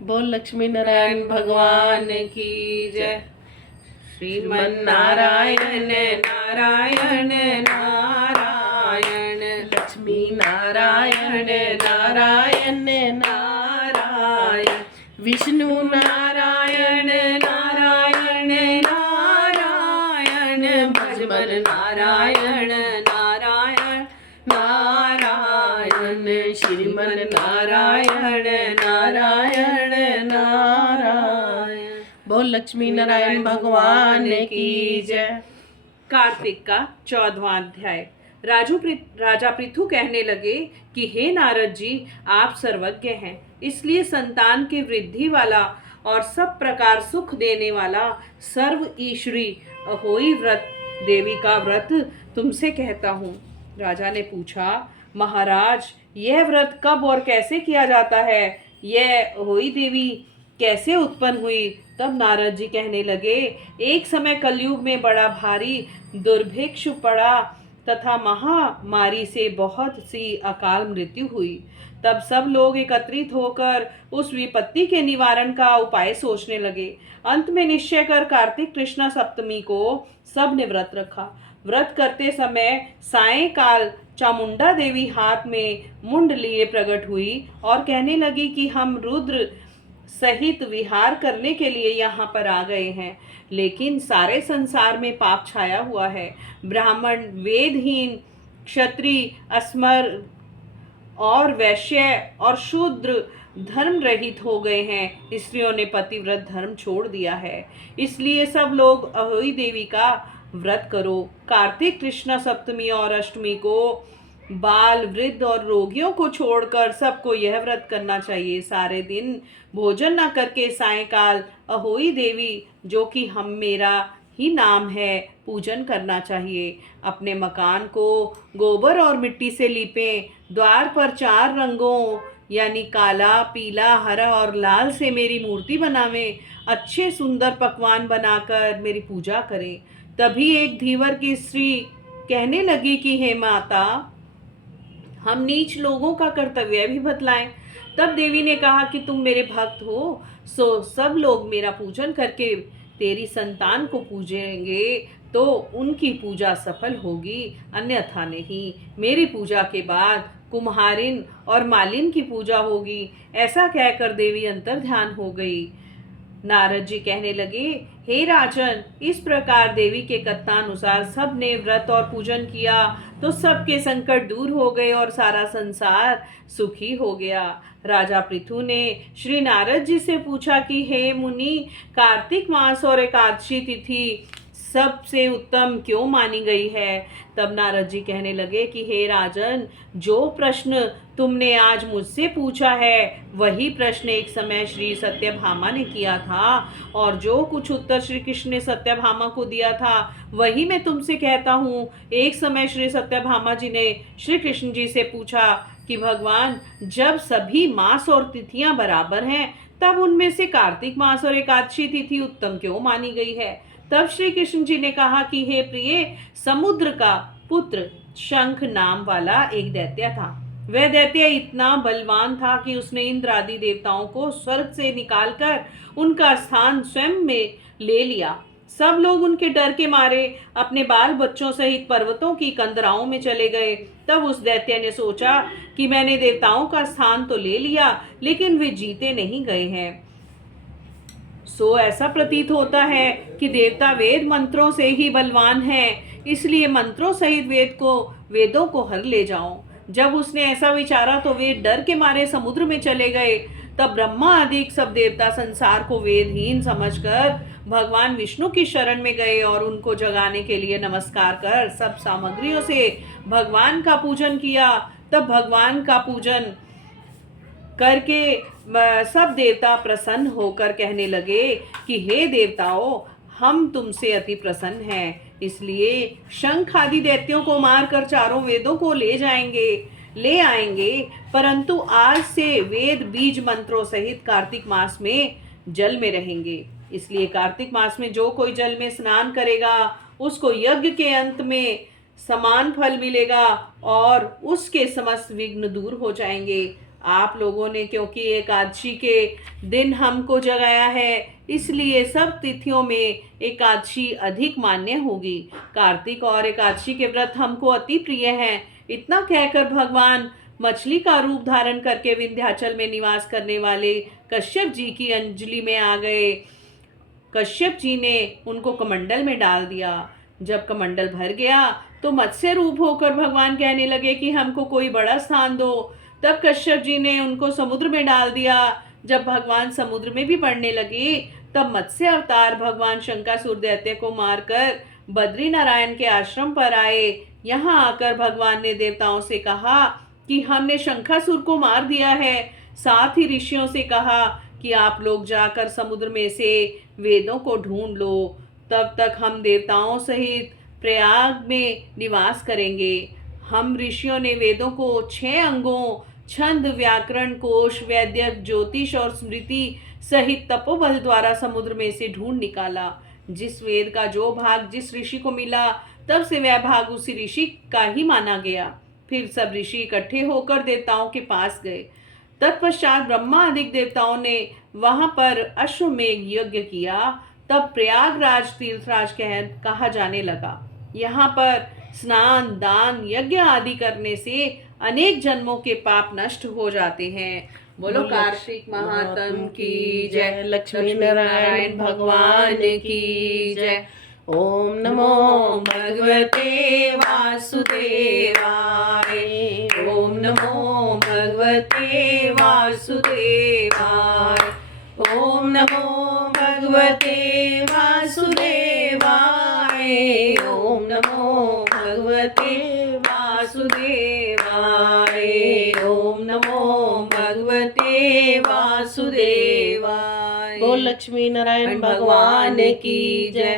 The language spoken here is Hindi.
बोल लक्ष्मी नारायण भगवान की जय। श्रीमन नारायण नारायण नारायण, लक्ष्मी नारायण नारायण नारायण, विष्णु नारायण नारायण नारायण, भजमन नारायण नारायण नारायण, श्रीमन नारायण नारायण नारायण। बोल लक्ष्मी नारायण भगवान की जय। कार्तिक का 14वां अध्याय। राजा पृथु कहने लगे कि हे नारद जी, आप सर्वज्ञ हैं, इसलिए संतान की वृद्धि वाला और सब प्रकार सुख देने वाला सर्व ईश्वरी अहोई व्रत देवी का व्रत तुमसे कहता हूँ। राजा ने पूछा, महाराज, यह व्रत कब और कैसे किया जाता है? यह अहोई देवी कैसे उत्पन्न हुई? तब नारद जी कहने लगे, एक समय कलयुग में बड़ा भारी दुर्भिक्ष पड़ा तथा महामारी से बहुत सी अकाल मृत्यु हुई। तब सब लोग एकत्रित होकर उस विपत्ति के निवारण का उपाय सोचने लगे। अंत में निश्चय कर कार्तिक कृष्ण सप्तमी को सब ने व्रत रखा। व्रत करते समय सायंकाल चामुंडा देवी हाथ में मुंड लिए प्रकट हुई और कहने लगी कि हम रुद्र सहित विहार करने के लिए यहाँ पर आ गए हैं, लेकिन सारे संसार में पाप छाया हुआ है। ब्राह्मण, वेदहीन, क्षत्रिय, अस्मर और वैश्य और शूद्र धर्म रहित हो गए हैं। स्त्रियों ने पतिव्रत धर्म छोड़ दिया है। इसलिए सब लोग अहोई देवी का व्रत करो। कार्तिक कृष्ण सप्तमी और अष्टमी को बाल, वृद्ध और रोगियों को छोड़कर सबको यह व्रत करना चाहिए। सारे दिन भोजन न करके सायंकाल अहोई देवी, जो कि हम मेरा ही नाम है, पूजन करना चाहिए। अपने मकान को गोबर और मिट्टी से लीपें। द्वार पर 4 रंगों यानी काला, पीला, हरा और लाल से मेरी मूर्ति बनावें। अच्छे सुंदर पकवान बनाकर मेरी पूजा करें। तभी एक धीवर की स्त्री कहने लगी कि हे माता, हम नीच लोगों का कर्तव्य भी बतलाएं। तब देवी ने कहा कि तुम मेरे भक्त हो, सो सब लोग मेरा पूजन करके तेरी संतान को पूजेंगे तो उनकी पूजा सफल होगी, अन्यथा नहीं। मेरी पूजा के बाद कुम्हारिन और मालिन की पूजा होगी। ऐसा कहकर देवी अंतर्ध्यान हो गई। नारद जी कहने लगे, हे राजन, इस प्रकार देवी के कथनानुसार सब ने व्रत और पूजन किया तो सबके संकट दूर हो गए और सारा संसार सुखी हो गया। राजा पृथु ने श्री नारद जी से पूछा कि हे मुनि, कार्तिक मास और एकादशी तिथि सबसे उत्तम क्यों मानी गई है? तब नारद जी कहने लगे कि हे राजन, जो प्रश्न तुमने आज मुझसे पूछा है वही प्रश्न एक समय श्री सत्यभामा ने किया था, और जो कुछ उत्तर श्री कृष्ण ने सत्यभामा को दिया था वही मैं तुमसे कहता हूँ। एक समय श्री सत्यभामा जी ने श्री कृष्ण जी से पूछा कि भगवान, जब सभी मास और तिथियां बराबर हैं तब उनमें से कार्तिक मास और एकादशी तिथि उत्तम क्यों मानी गई है? तब श्री कृष्ण जी ने कहा कि हे प्रिय, समुद्र का पुत्र शंख नाम वाला एक दैत्य था। वह दैत्य इतना बलवान था कि उसने इंद्र आदि देवताओं को स्वर्ग से निकालकर उनका स्थान स्वयं में ले लिया। सब लोग उनके डर के मारे अपने बाल बच्चों सहित पर्वतों की कंदराओं में चले गए। तब उस दैत्य ने सोचा कि मैंने देवताओं का स्थान तो ले लिया, लेकिन वे जीते नहीं गए हैं। सो ऐसा प्रतीत होता है कि देवता वेद मंत्रों से ही बलवान हैं, इसलिए मंत्रों सहित वेदों को हर ले जाओ। जब उसने ऐसा विचारा तो वे डर के मारे समुद्र में चले गए। तब ब्रह्मा आदि सब देवता संसार को वेदहीन समझकर भगवान विष्णु की शरण में गए और उनको जगाने के लिए नमस्कार कर सब सामग्रियों से भगवान का पूजन किया। तब भगवान का पूजन करके सब देवता प्रसन्न होकर कहने लगे कि हे देवताओं, हम तुमसे अति प्रसन्न हैं, इसलिए शंख आदि दैत्यों को मारकर चारों वेदों को ले आएंगे। परंतु आज से वेद बीज मंत्रों सहित कार्तिक मास में जल में रहेंगे। इसलिए कार्तिक मास में जो कोई जल में स्नान करेगा उसको यज्ञ के अंत में समान फल मिलेगा और उसके समस्त विघ्न दूर हो जाएंगे। आप लोगों ने क्योंकि एकादशी के दिन हमको जगाया है, इसलिए सब तिथियों में एकादशी अधिक मान्य होगी। कार्तिक और एकादशी के व्रत हमको अति प्रिय हैं। इतना कहकर भगवान मछली का रूप धारण करके विंध्याचल में निवास करने वाले कश्यप जी की अंजलि में आ गए। कश्यप जी ने उनको कमंडल में डाल दिया। जब कमंडल भर गया तो मत्स्य रूप होकर भगवान कहने लगे कि हमको कोई बड़ा स्थान दो। तब कश्यप जी ने उनको समुद्र में डाल दिया। जब भगवान समुद्र में भी पड़ने लगे तब मत्स्य अवतार भगवान शंकासुर दैत्य को मारकर बद्री नारायण के आश्रम पर आए। यहाँ आकर भगवान ने देवताओं से कहा कि हमने शंकासुर को मार दिया है। साथ ही ऋषियों से कहा कि आप लोग जाकर समुद्र में से वेदों को ढूंढ लो, तब तक हम देवताओं सहित प्रयाग में निवास करेंगे। हम ऋषियों ने वेदों को 6 अंगों छंद, व्याकरण, कोश, वैद्यक, ज्योतिष और स्मृति सहित तपोबल द्वारा समुद्र में से ढूंढ निकाला। जिस वेद का जो भाग जिस ऋषि को मिला तब से वह भाग उसी ऋषि का ही माना गया। फिर सब ऋषि इकट्ठे होकर देवताओं के पास गए। तत्पश्चात ब्रह्मा आदि देवताओं ने वहां पर अश्वमेघ यज्ञ किया। तब प्रयागराज तीर्थराज कहा जाने लगा। यहाँ पर स्नान, दान, यज्ञ आदि करने से अनेक जन्मों के पाप नष्ट हो जाते हैं। बोलो कार्तिक महात्म की जय, लक्ष्मी नारायण भगवान की जय। ओम नमो भगवते वासुदेवाय। ओम नमो भगवते वासुदेवाय। ओम नमो भगवते वासुदेवाय। ओम नमो भगवते वासुदेवाय। ओम नमो भगवते वासुदेवाय। बोल लक्ष्मी नारायण भगवान की जय।